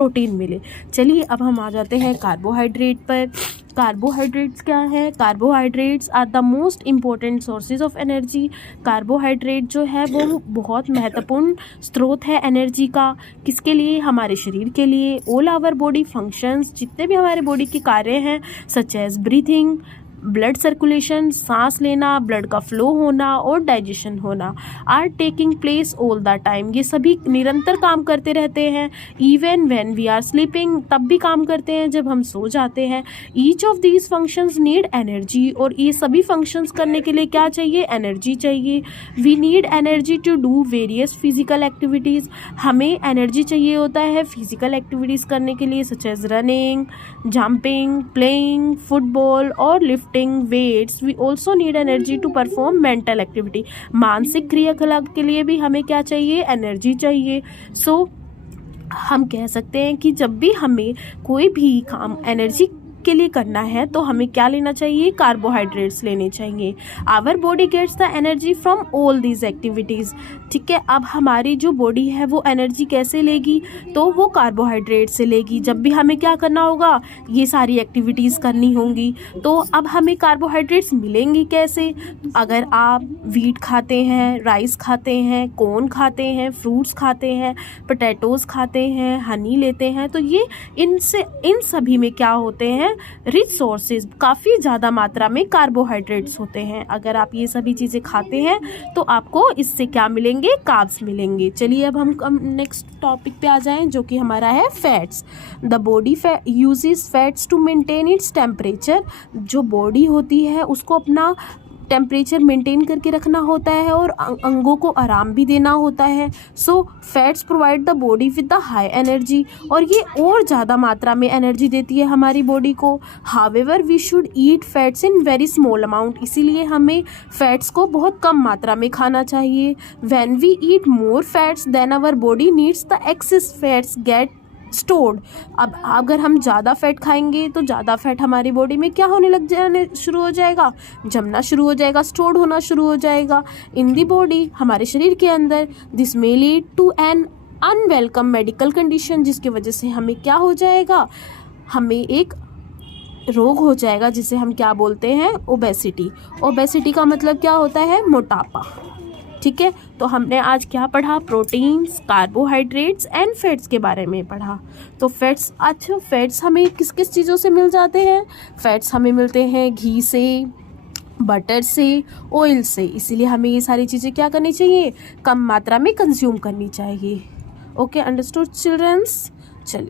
Protein मिले। चलिए अब हम आ जाते हैं कार्बोहाइड्रेट पर। कार्बोहाइड्रेट्स क्या है? Carbohydrates are the most important sources of energy. Carbohydrate जो है वो बहुत महत्वपूर्ण स्रोत है एनर्जी का। किसके लिए? हमारे शरीर के लिए। ऑल आवर बॉडी फंक्शंस, जितने भी हमारे बॉडी के कार्य हैं, such as breathing, blood circulation, सांस लेना, ब्लड का फ्लो होना और डाइजेशन होना, are taking place all the time. ये सभी निरंतर काम करते रहते हैं। Even when we are sleeping, तब भी काम करते हैं जब हम सो जाते हैं। Each of these functions need energy, और ये सभी फंक्शंस करने के लिए क्या चाहिए? एनर्जी चाहिए। We need energy to do various physical activities. हमें एनर्जी चाहिए होता है फिजिकल एक्टिविटीज़ करने के लिए, such as running, jumping, playing football और lifting weights. We also need energy to perform mental activity. मानसिक क्रियाकलाप के लिए भी हमें क्या चाहिए? एनर्जी चाहिए। सो हम कह सकते हैं कि जब भी हमें कोई भी काम एनर्जी के लिए करना है तो हमें क्या लेना चाहिए? कार्बोहाइड्रेट्स लेने चाहिए। Our body gets the energy from all these activities. ठीक है, अब हमारी जो बॉडी है वो एनर्जी कैसे लेगी? तो वो कार्बोहाइड्रेट से लेगी। जब भी हमें क्या करना होगा? ये सारी एक्टिविटीज़ करनी होंगी। तो अब हमें कार्बोहाइड्रेट्स मिलेंगी कैसे? अगर आप वीट खाते हैं, राइस खाते हैं, कॉर्न खाते हैं, फ्रूट्स खाते हैं, पोटैटोज़ खाते हैं, हनी लेते हैं, तो ये इन सभी में क्या होते हैं? रिच सोर्सेज, काफ़ी ज़्यादा मात्रा में कार्बोहाइड्रेट्स होते हैं। अगर आप ये सभी चीज़ें खाते हैं तो आपको इससे क्या मिलेंगे? कार्ब्स मिलेंगे। चलिए अब हम नेक्स्ट टॉपिक पे आ जाएं, जो कि हमारा है fats. The body uses fats to maintain its temperature. जो बॉडी होती है उसको अपना टेम्परेचर मेंटेन करके रखना होता है और अंगों को आराम भी देना होता है। So fats provide the body with the high energy, और ये और ज़्यादा मात्रा में एनर्जी देती है हमारी बॉडी को। However we should eat fats in very small amount. इसीलिए हमें फैट्स को बहुत कम मात्रा में खाना चाहिए। When we eat more fats then our body needs the excess fats get stored. अब अगर हम ज़्यादा फैट खाएंगे तो ज़्यादा फैट हमारी बॉडी में क्या होने लग जाने शुरू हो जाएगा? जमना शुरू हो जाएगा, स्टोर्ड होना शुरू हो जाएगा इन दी बॉडी, हमारे शरीर के अंदर। This may lead to an unwelcome medical condition, जिसकी वजह से हमें क्या हो जाएगा? हमें एक रोग हो जाएगा जिसे हम क्या बोलते हैं? ओबेसिटी। ओबेसिटी का मतलब क्या होता है? मोटापा। ठीक है, तो हमने आज क्या पढ़ा? प्रोटीन्स, कार्बोहाइड्रेट्स एंड फैट्स के बारे में पढ़ा। तो फैट्स, अच्छा फैट्स हमें किस किस चीज़ों से मिल जाते हैं? फैट्स हमें मिलते हैं घी से, बटर से, ऑयल से। इसीलिए हमें ये सारी चीज़ें क्या करनी चाहिए? कम मात्रा में कंज्यूम करनी चाहिए। Okay, understood childrens? चलिए।